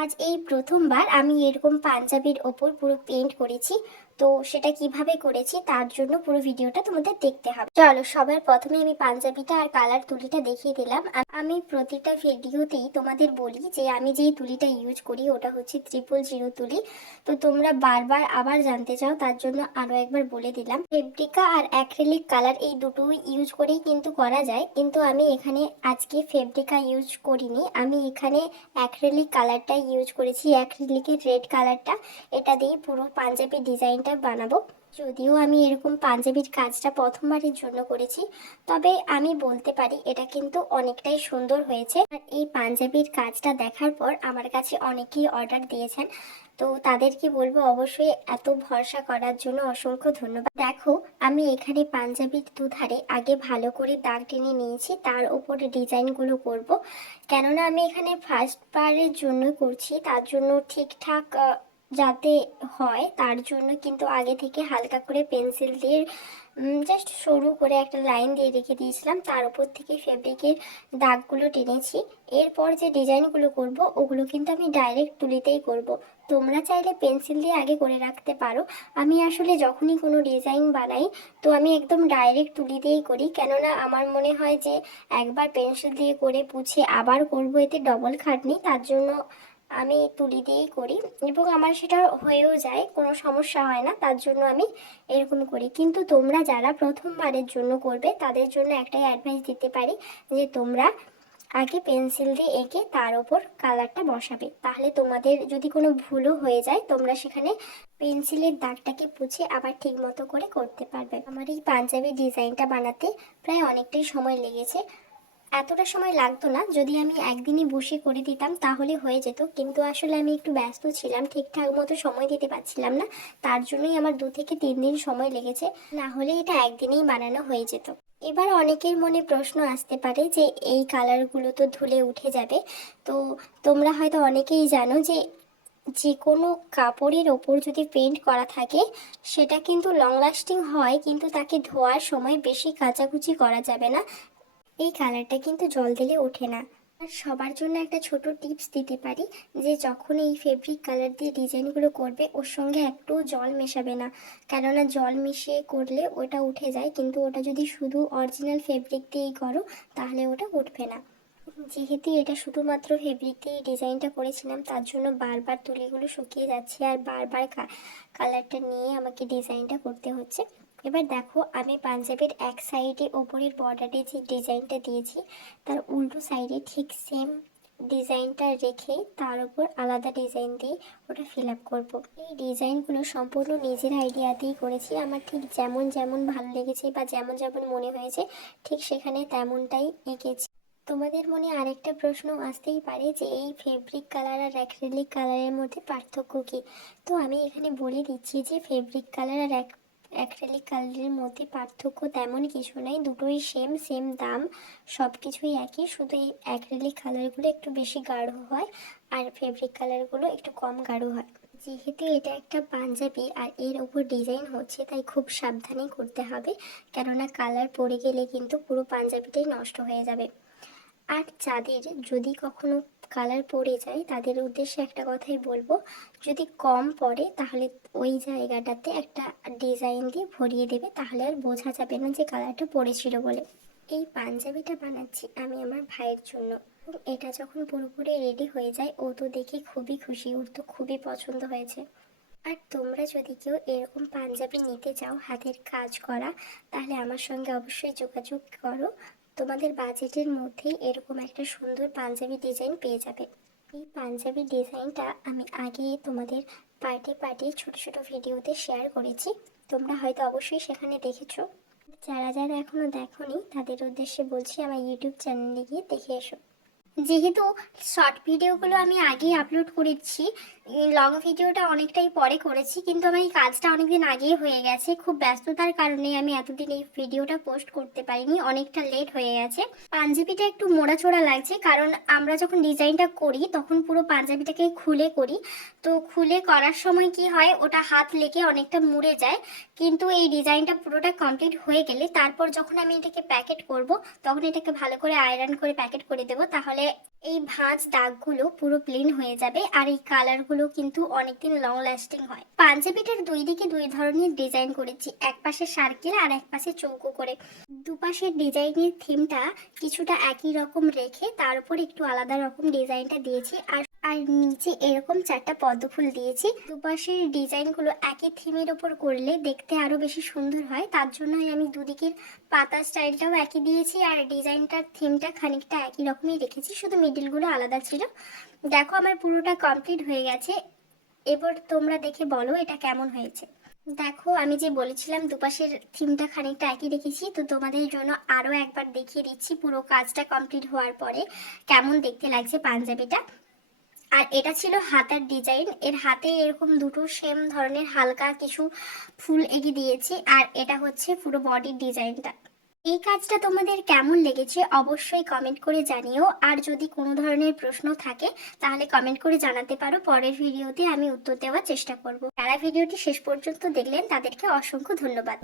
আজ এই প্রথমবার আমি এরকম পাঞ্জাবির ওপর পুরো পেইন্ট করেছি। তো সেটা কিভাবে করেছি তার জন্য পুরো ভিডিওটা তোমাদের দেখতে হবে। চলো, সবার প্রথমে আমি পাঞ্জাবিটা আর কালার তুলিটা দেখিয়ে দিলাম। আমি প্রতিটা ভিডিওতেই তোমাদের বলি যে আমি যেই তুলিটা ইউজ করি ওটা হচ্ছে 000 তুলি। তো তোমরা বারবার আবার জানতে চাও, তার জন্য আরো একবার বলে দিলাম। ফেব্রিকা আর অ্যাক্রিলিক কালার এই দুটোই ইউজ করেই কিন্তু করা যায়, কিন্তু আমি এখানে আজকে ফেব্রিকা ইউজ করিনি। আমি এখানে অ্যাক্রিলিক কালারটা ইউজ করেছি, অ্যাক্রিলিকের রেড কালারটা। এটা দিয়ে পুরো পাঞ্জাবির ডিজাইনটা বানাবো। যদিও আমি এরকম পাঞ্জাবির কাজটা প্রথমবারের জন্য করেছি, তবে আমি বলতে পারি এটা কিন্তু অনেকটাই সুন্দর হয়েছে। আর এই পাঞ্জাবির কাজটা দেখার পর আমার কাছে অনেকেই অর্ডার দিয়েছেন, তো তাদেরকে বলবো অবশ্যই এত ভরসা করার জন্য অসংখ্য ধন্যবাদ। দেখো, আমি এখানে পাঞ্জাবির দুধারে আগে ভালো করে দাগ টেনে নিয়েছি, তার উপরে ডিজাইনগুলো করব। কেননা আমি এখানে ফার্স্ট বারের জন্য করছি, তার জন্য ঠিকঠাক যাতে হয় তার জন্য কিন্তু আগে থেকে হালকা করে পেন্সিল দিয়ে জাস্ট সরু করে একটা লাইন দিয়ে রেখে দিয়েছিলাম, তার উপর থেকে ফেব্রিকের দাগগুলো টেনেছি। এরপর যে ডিজাইনগুলো করব ওগুলো কিন্তু আমি ডাইরেক্ট তুলিতেই করব। তোমরা চাইলে পেন্সিল দিয়ে আগে করে রাখতে পারো। আমি আসলে যখনই কোনো ডিজাইন বানাই তো আমি একদম ডাইরেক্ট তুলি দিয়েই করি, কেননা আমার মনে হয় যে একবার পেন্সিল দিয়ে করে পুছে আবার করব, এতে ডবল খাটনি। তার জন্য আমি তুলি দিয়েই করি এবং আমার সেটা হয়েও যায়, কোনো সমস্যা হয় না। তার জন্য আমি এরকম করি। কিন্তু তোমরা যারা প্রথমবারের জন্য করবে তাদের জন্য একটাই অ্যাডভাইস দিতে পারি যে তোমরা আগে পেন্সিল দিয়ে এঁকে তার ওপর কালারটা বসাবে, তাহলে তোমাদের যদি কোনো ভুলও হয়ে যায় তোমরা সেখানে পেন্সিলের দাগটাকে পুছে আবার ঠিক মতো করে করতে পারবে। আমার এই পাঞ্জাবি ডিজাইনটা বানাতে প্রায় অনেকটাই সময় লেগেছে। এতটা সময় লাগতো না যদি আমি একদিনই বসে করে দিতাম, তাহলে হয়ে যেত। কিন্তু আসলে আমি একটু ব্যস্ত ছিলাম, ঠিকঠাক মতো সময় দিতে পারছিলাম না, তার জন্যই আমার 2 থেকে 3 দিন সময় লেগেছে। না হলে এটা একদিনেই বানানো হয়ে যেত। এবার অনেকের মনে প্রশ্ন আসতে পারে যে এই কালারগুলো তো ধুলে উঠে যাবে। তো তোমরা হয়তো অনেকেই জানো যে যে কোনো কাপড়ের ওপর যদি পেইন্ট করা থাকে সেটা কিন্তু লং লাস্টিং হয়, কিন্তু তাকে ধোয়ার সময় বেশি কাচাকুচি করা যাবে না। এই কালারটা কিন্তু জল দিলে ওঠে না। আর সবার জন্য একটা ছোট টিপস দিতে পারি যে যখন এই ফেব্রিক কালার দিয়ে ডিজাইনগুলো করবে ওর সঙ্গে একটু জল মেশাবে না, কেননা জল মিশিয়ে করলে ওটা উঠে যায়, কিন্তু ওটা যদি শুধু অরিজিনাল ফেব্রিক দিয়েই করো তাহলে ওটা উঠবে না। যেহেতু এটা শুধুমাত্র ফেব্রিক দিয়ে ডিজাইনটা করেছিলাম, তার জন্য বারবার তুলিগুলো শুকিয়ে যাচ্ছে আর বারবার কালারটা নিয়ে আমাকে ডিজাইনটা করতে হচ্ছে। এবার দেখো, আমি পাঞ্জাবির এক সাইডে ওপরের বর্ডারে যে ডিজাইনটা দিয়েছি তার উল্টো সাইডে ঠিক সেম ডিজাইনটা রেখে তার উপর আলাদা ডিজাইন দিয়ে ওটা ফিল আপ করবো। এই ডিজাইনগুলো সম্পূর্ণ নিজের আইডিয়াতেই করেছি, আমার ঠিক যেমন যেমন ভালো লেগেছে বা যেমন যেমন মনে হয়েছে ঠিক সেখানে তেমনটাই এঁকেছি। তোমাদের মনে আরেকটা প্রশ্ন আসতেই পারে যে এই ফেব্রিক কালার আর অ্যাক্রিলিক কালারের মধ্যে পার্থক্য কী। তো আমি এখানে বলে দিচ্ছি যে ফেব্রিক কালার আর অ্যাক্রিলিক কালারের মধ্যে পার্থক্য তেমন কিছু নেই, দুটোই সেম সেম দাম, সব কিছুই একই। শুধু এই অ্যাক্রিলিক কালারগুলো একটু বেশি গাঢ় হয় আর ফেব্রিক কালারগুলো একটু কম গাঢ় হয়। যেহেতু এটা একটা পাঞ্জাবি আর এর ওপর ডিজাইন হচ্ছে তাই খুব সাবধানে করতে হবে, কেননা কালার পড়ে গেলে কিন্তু পুরো পাঞ্জাবিটাই নষ্ট হয়ে যাবে। আর যাদের যদি কখনো কালার পড়ে যায় তাদের উদ্দেশ্যে একটা কথাই বলবো, যদি কম পড়ে তাহলে ওই জায়গাটাতে একটা ডিজাইন দিয়ে ভরিয়ে দেবে, তাহলে আর বোঝা যাবে না যে কালারটা পড়েছিল বলে। এই পাঞ্জাবিটা বানাচ্ছি আমি আমার ভাইয়ের জন্য, এবং এটা যখন পুরোপুরি রেডি হয়ে যায় ও তো দেখে খুবই খুশি, ওর তো খুবই পছন্দ হয়েছে। আর তোমরা যদি কেউ এরকম পাঞ্জাবি নিতে চাও হাতের কাজ করা, তাহলে আমার সঙ্গে অবশ্যই যোগাযোগ করো। তোমাদের বাজেটের মধ্যেই এরকম একটা সুন্দর পাঞ্জাবি ডিজাইন পেয়ে যাবে। এই পাঞ্জাবি ডিজাইনটা আমি আগে তোমাদের পার্টে পার্টে ছোট ছোট ভিডিওতে শেয়ার করেছি, তোমরা হয়তো অবশ্যই সেখানে দেখেছো। যারা যারা এখনো দেখোনি তাদের উদ্দেশ্যে বলছি আমার ইউটিউব চ্যানেলে গিয়ে দেখে এসো। যেহেতু শর্ট ভিডিওগুলো আমি আগেই আপলোড করেছি, লং ভিডিওটা অনেকটাই পরে করেছি, কিন্তু আমার এই কাজটা অনেকদিন আগেই হয়ে গেছে। খুব ব্যস্ততার কারণে আমি এতদিন এই ভিডিওটা পোস্ট করতে পারিনি, অনেকটা লেট হয়ে গেছে। পাঞ্জাবিটা একটু মোড়াচোড়া লাগছে, কারণ আমরা যখন ডিজাইনটা করি তখন পুরো পাঞ্জাবিটাকে খুলে করি। তো খুলে করার সময় কি হয়, ওটা হাত লেগে অনেকটা মুড়ে যায়। কিন্তু এই ডিজাইনটা পুরোটা কমপ্লিট হয়ে গেলে তারপর যখন আমি এটাকে প্যাকেট করব তখন এটাকে ভালো করে আয়রন করে প্যাকেট করে দেবো, তাহলে তাহলে এই ভাঁজ দাগগুলো পুরো প্লেন হয়ে যাবে আর এই কালারগুলো কিন্তু অনেকদিন লং লাস্টিং হয়। পাঞ্জাবিটার দুই দিকে দুই ধরনের ডিজাইন করেছি, এক পাশে সার্কেল আর এক পাশে চৌকো করে। দুপাশের ডিজাইনের থিমটা কিছুটা একই রকম রেখে তার উপর একটু আলাদা রকম ডিজাইনটা দিয়েছি। আর আর নিচে এরকম 4টা পদ্ম ফুল দিয়েছি। দুপাশের ডিজাইনগুলো একই থিমের ওপর করলে দেখতে আরো বেশি সুন্দর হয়, তার জন্যই আমি দুদিকের পাতা স্টাইলটাও একই দিয়েছি আর ডিজাইনটার থিমটা খানিকটা একই রকমই রেখেছি, শুধু মিডিলগুলো আলাদা ছিল। দেখো আমার পুরোটা কমপ্লিট হয়ে গেছে। এবার তোমরা দেখে বলো এটা কেমন হয়েছে। দেখো আমি যে বলেছিলাম দুপাশের থিমটা খানিকটা একই রেখেছি, তো তোমাদের জন্য আরো একবার দেখিয়ে দিচ্ছি পুরো কাজটা কমপ্লিট হওয়ার পরে কেমন দেখতে লাগছে পাঞ্জাবিটা। আর এটা ছিল হাতার ডিজাইন, এর হাতে এরকম দুটো সেম ধরনের হালকা কিছু ফুল এঁকে দিয়েছি আর এটা হচ্ছে পুরো বডির ডিজাইনটা। এই কাজটা তোমাদের কেমন লেগেছে অবশ্যই কমেন্ট করে জানিও। আর যদি কোনো ধরনের প্রশ্ন থাকে তাহলে কমেন্ট করে জানাতে পারো, পরের ভিডিওতে আমি উত্তর দেওয়ার চেষ্টা করব। যারা ভিডিওটি শেষ পর্যন্ত দেখলেন তাদেরকে অসংখ্য ধন্যবাদ।